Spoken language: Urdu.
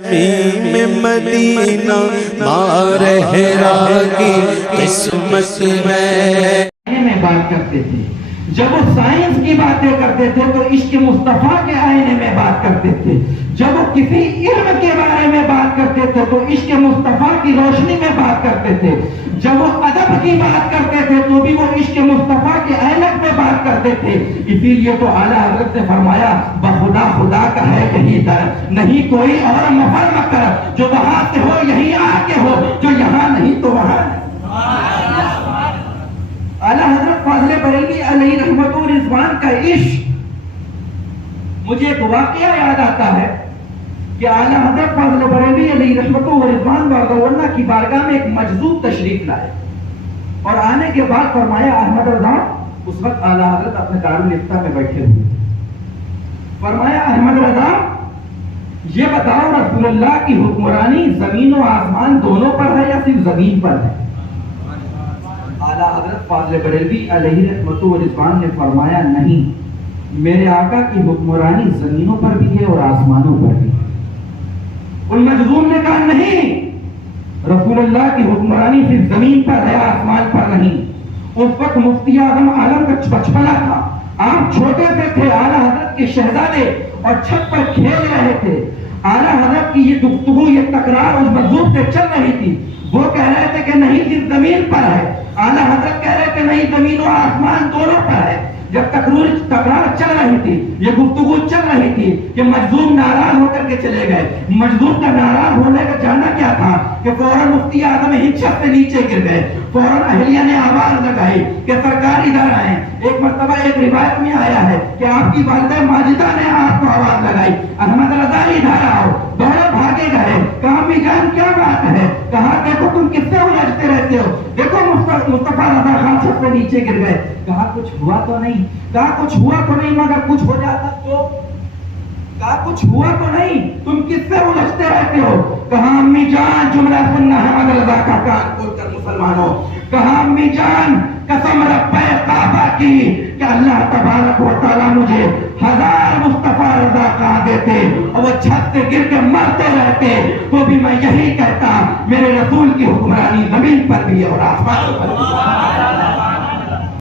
میں مدینہ مارہرا کی قسمت میں بات کرتے تھے، جب وہ سائنس کی باتیں کرتے تھے تو عشق مصطفیٰ کے آئینے میں بات کرتے تھے، جب وہ کسی علم کے بارے میں بات کرتے تھے تو عشق مصطفیٰ کی روشنی میں بات کرتے تھے، جب وہ ادب کی بات کرتے تھے تو بھی وہ عشق مصطفیٰ کے عینک میں بات کرتے تھے۔ اسی لیے تو اعلیٰ حضرت نے فرمایا بخدا خدا کا ہے کہیں در، نہیں کوئی اور مفر مکر، جو وہاں سے ہو یہیں آ کے ہو، جو یہاں نہیں تو وہاں ہے۔ اعلیٰ حضرت فاضل بریلوی علیہ رحمت و رضوان کا عشق، مجھے ایک واقعہ یاد آتا ہے کہ اعلیٰ حضرت فاضل بریلوی علیہ رحمت و رضوان باغورنا کی بارگاہ میں ایک مجذوب تشریف لائے اور آنے کے بعد فرمایا احمد رضا، اس وقت اعلیٰ حضرت اپنے دارالفتہ میں بیٹھے ہوئے، فرمایا احمد رضا یہ بتاؤ رسول اللہ کی حکمرانی زمین و آسمان دونوں پر ہے یا صرف زمین پر ہے؟ اعلیٰ حضرت فاضل بریلوی علیہ رحمت و رضوان نے فرمایا نہیں، میرے آقا کی حکمرانی زمینوں پر بھی ہے اور آسمانوں پر بھی ہے۔ ان مجذوب نے کہا نہیں، رسول اللہ کی حکمرانی صرف زمین پر ہے آسمان پر نہیں۔ اس وقت مفتی اعظم عالم کا بچپنا تھا، آپ چھوٹے سے تھے، اعلیٰ حضرت کے شہزادے اور چھت پر کھیل رہے تھے، اعلیٰ حضرت کی یہ گفتگو یہ تکرار اس مجذوب سے چل رہی تھی، وہ کہہ رہے تھے کہ نہیں صرف زمین پر ہے، اعلیٰ حضرت کہہ رہے تھے نہیں زمین و آسمان دونوں پر ہے۔ جب تکرار چل رہی تھی، یہ گفتگو چل رہی تھی کہ مجذوب ناراض ہو کر کے چلے گئے۔ مجذوب کا ناراض ہونے کا جانا کیا تھا کہ فوراً مفتی اعظم چھت سے نیچے گر گئے، فوراً اہلیہ نے آواز لگائی کہ سرکار ادھر آئیں۔ ایک مرتبہ ایک روایت میں آیا ہے کہ آپ کی والدہ ماجدہ نے آپ کو آواز لگائی احمد رضا ادھر آؤ، دوڑے بھاگے گئے، کہا امی جان کیا بات ہے؟ کہا دیکھو تم کس سے الجھتے رہتے ہو، دیکھو مصطفیٰ رضا خان چھت سے نیچے گر گئے۔ کہا کچھ ہوا تو نہیں، کہا کچھ ہوا تو نہیں، مگر کچھ ہو جاتا تو؟ کہا کچھ ہوا تو نہیں، تم کس سے الجھتے رہتے ہو؟ کہا امی جان جملہ سننا احمد رضا کا کان کھول کر مسلمانوں، کہا امی جان قسم رب کعبہ کی کہ اللہ تبارک و تعالیٰ مجھے 1000 مصطفیٰ رضا کہاں دیتے اور وہ چھت سے گر کے مرتے رہتے تو بھی میں یہی کہتا میرے رسول کی حکمرانی زمین پر بھی ہے اور آسمان پر بھی ہے۔